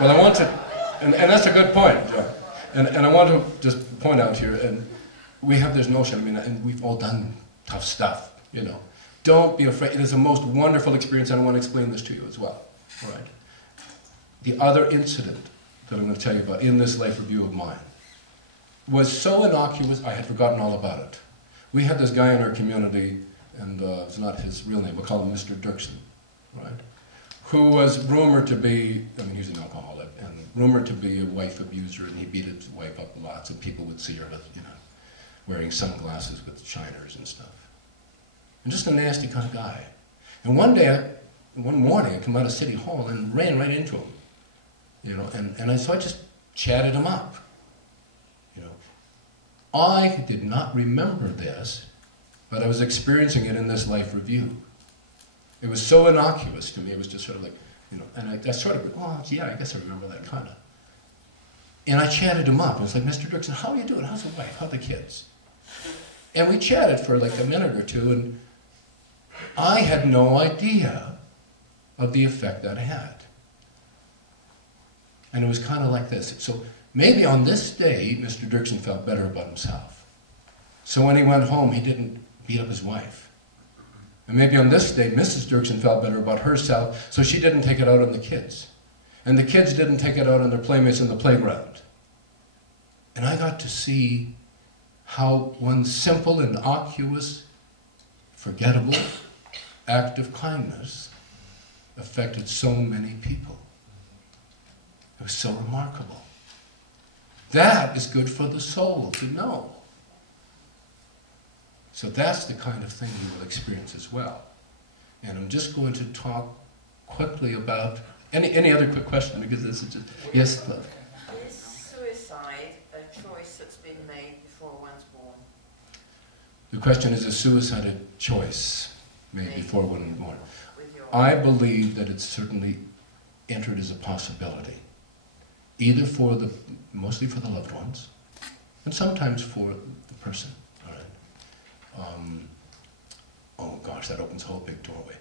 Well, I want to, and that's a good point, John. And I want to just point out here, and we have this notion, I mean, and we've all done tough stuff, you know. Don't be afraid. It is a most wonderful experience, and I want to explain this to you as well, all right? The other incident that I'm going to tell you about in this life review of mine was so innocuous, I had forgotten all about it. We had this guy in our community, and it's not his real name, we'll call him Mr. Dirksen, right? Who was rumored to be, I mean, he's an alcoholic, and rumored to be a wife abuser, and he beat his wife up lots, and people would see her with, you know, wearing sunglasses with shiners and stuff. And just a nasty kind of guy. And one morning, I come out of City Hall and ran right into him, you know, so I just chatted him up, you know. I did not remember this, but I was experiencing it in this life review. It was so innocuous to me, it was just sort of like, you know, and I sort of, oh, yeah, I guess I remember that kind of. And I chatted him up. I was like, Mr. Dirksen, how are you doing? How's the wife? How are the kids? And we chatted for like a minute or two, and I had no idea of the effect that had. And it was kind of like this. So maybe on this day, Mr. Dirksen felt better about himself. So when he went home, he didn't beat up his wife. And maybe on this day, Mrs. Dirksen felt better about herself, so she didn't take it out on the kids. And the kids didn't take it out on their playmates in the playground. And I got to see how one simple, innocuous, forgettable act of kindness affected so many people. It was so remarkable. That is good for the soul to know. So that's the kind of thing you will experience as well. And I'm just going to talk quickly about any other quick question, because this is just, yes, love. Is suicide a choice that's been made before one's born? The question is suicide a choice made before one was born? I believe that it's certainly entered as a possibility, either for mostly for the loved ones, and sometimes for the person. Oh gosh, that opens a whole big doorway.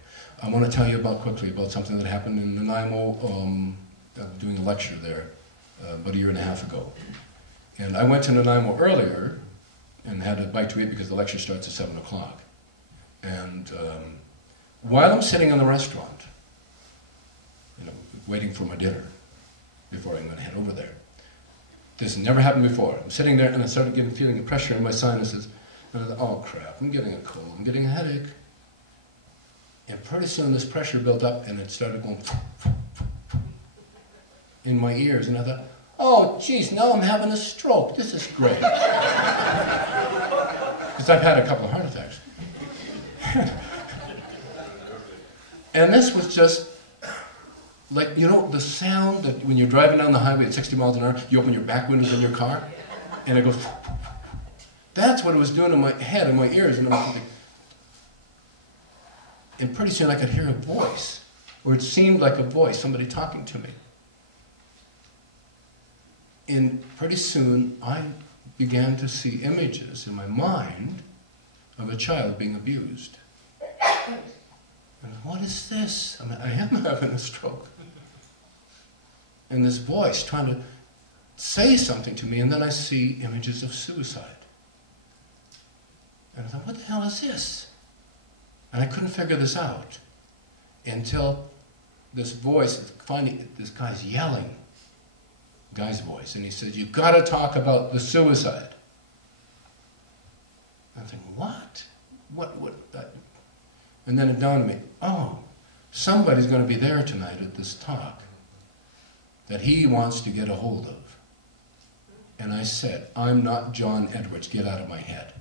I want to tell you quickly about something that happened in Nanaimo. Doing a lecture there about a year and a half ago. And I went to Nanaimo earlier and had a bite to eat because the lecture starts at 7 o'clock. And while I'm sitting in the restaurant, you know, waiting for my dinner before I'm going to head over there, this never happened before. I'm sitting there and I started feeling a pressure in my sinuses. And I thought, oh crap, I'm getting a cold, I'm getting a headache. And pretty soon this pressure built up and it started going in my ears. And I thought, oh geez, now I'm having a stroke. This is great. Because I've had a couple of heart attacks. And this was just like, you know, the sound that when you're driving down the highway at 60 miles an hour, you open your back windows in your car, and it goes. That's what it was doing in my head and my ears. And pretty soon I could hear a voice, or it seemed like a voice, somebody talking to me. And pretty soon I began to see images in my mind of a child being abused. And what is this? I mean, I am having a stroke. And this voice trying to say something to me, and then I see images of suicide. And I thought, what the hell is this? And I couldn't figure this out until this voice, finally, this guy's yelling, guy's voice, and he says, you've got to talk about the suicide. I'm thinking, what? What? And then it dawned on me, oh, somebody's going to be there tonight at this talk that he wants to get a hold of. And I said, I'm not John Edwards, get out of my head.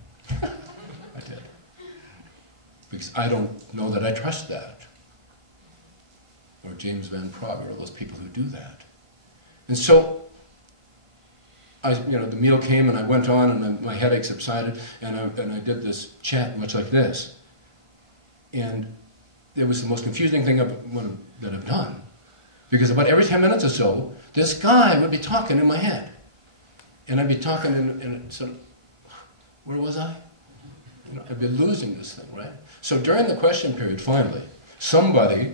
I did. Because I don't know that I trust that. Or James Van Praagh, or those people who do that. And so, the meal came and I went on and my headache subsided and I did this chat much like this. And it was the most confusing thing that I've done. Because about every 10 minutes or so, this guy would be talking in my head. And I'd be talking and sort of, where was I? You know, I'd be losing this thing, right? So during the question period, finally, somebody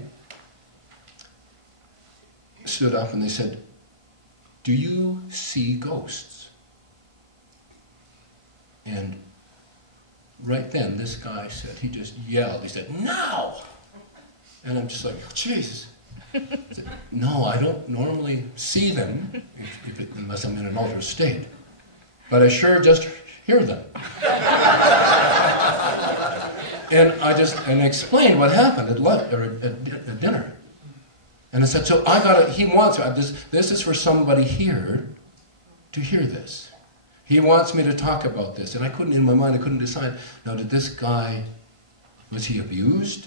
stood up and they said, do you see ghosts? And right then, this guy said, he just yelled, he said, "No!" And I'm just like, oh, Jesus. I said, no, I don't normally see them, unless I'm in an altered state. But I sure just hear them. And I explained what happened at lunch, or at dinner. And I said, so he wants, this is for somebody here to hear this. He wants me to talk about this. And in my mind, I couldn't decide, now did this guy, was he abused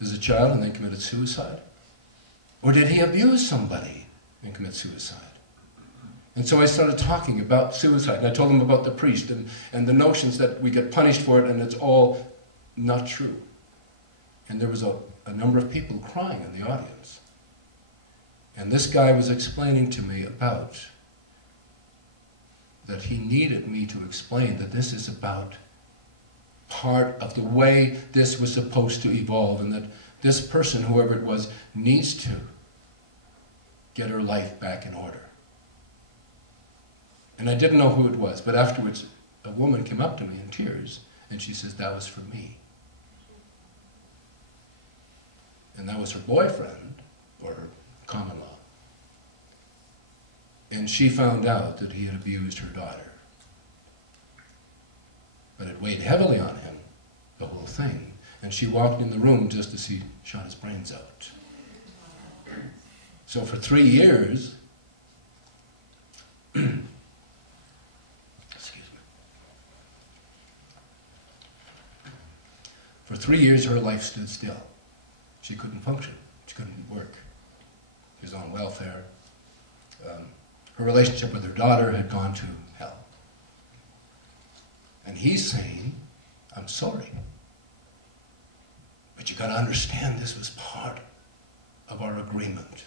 as a child and then committed suicide? Or did he abuse somebody and commit suicide? And so I started talking about suicide, and I told him about the priest and the notions that we get punished for it and it's all not true. And there was a number of people crying in the audience. And this guy was explaining to me about that he needed me to explain that this is about part of the way this was supposed to evolve, and that this person, whoever it was, needs to get her life back in order. And I didn't know who it was, but afterwards a woman came up to me in tears and she says, that was for me. And that was her boyfriend, or her common law. And she found out that he had abused her daughter. But it weighed heavily on him, the whole thing. And she walked in the room just as he shot his brains out. So for 3 years, excuse me. For 3 years her life stood still. She couldn't function. She couldn't work. She was on welfare. Her relationship with her daughter had gone to hell. And he's saying, I'm sorry. But you got to understand this was part of our agreement.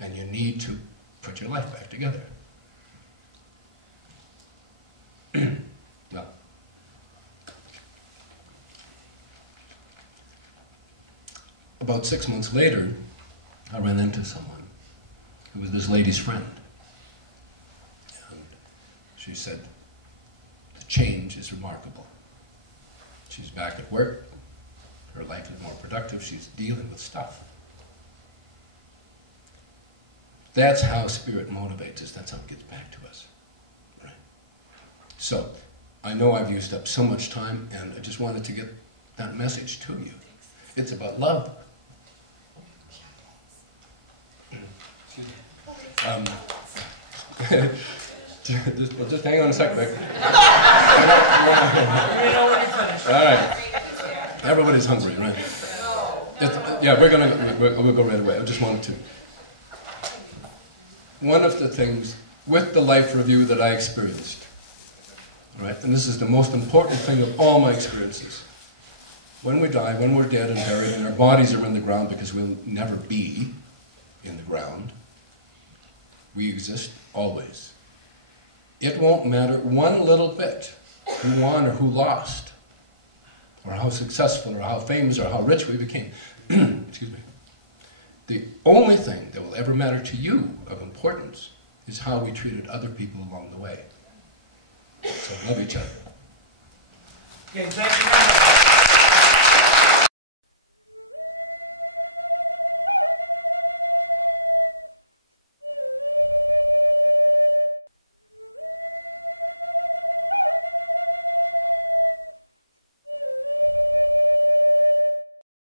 And you need to put your life back together. Well, about 6 months later, I ran into someone who was this lady's friend. And she said, the change is remarkable. She's back at work. Her life is more productive. She's dealing with stuff. That's how spirit motivates us. That's how it gets back to us. Right? So, I know I've used up so much time, and I just wanted to get that message to you. It's about love. Just hang on a sec, Vic. All right. Everybody's hungry, right? Yeah, we'll go right away. I just wanted to. One of the things with the life review that I experienced, right, and this is the most important thing of all my experiences. When we die, when we're dead and buried, and our bodies are in the ground because we'll never be in the ground, we exist always. It won't matter one little bit who won or who lost, or how successful or how famous or how rich we became. Excuse me. The only thing that will ever matter to you of importance is how we treated other people along the way. So love each other. Okay, thank you.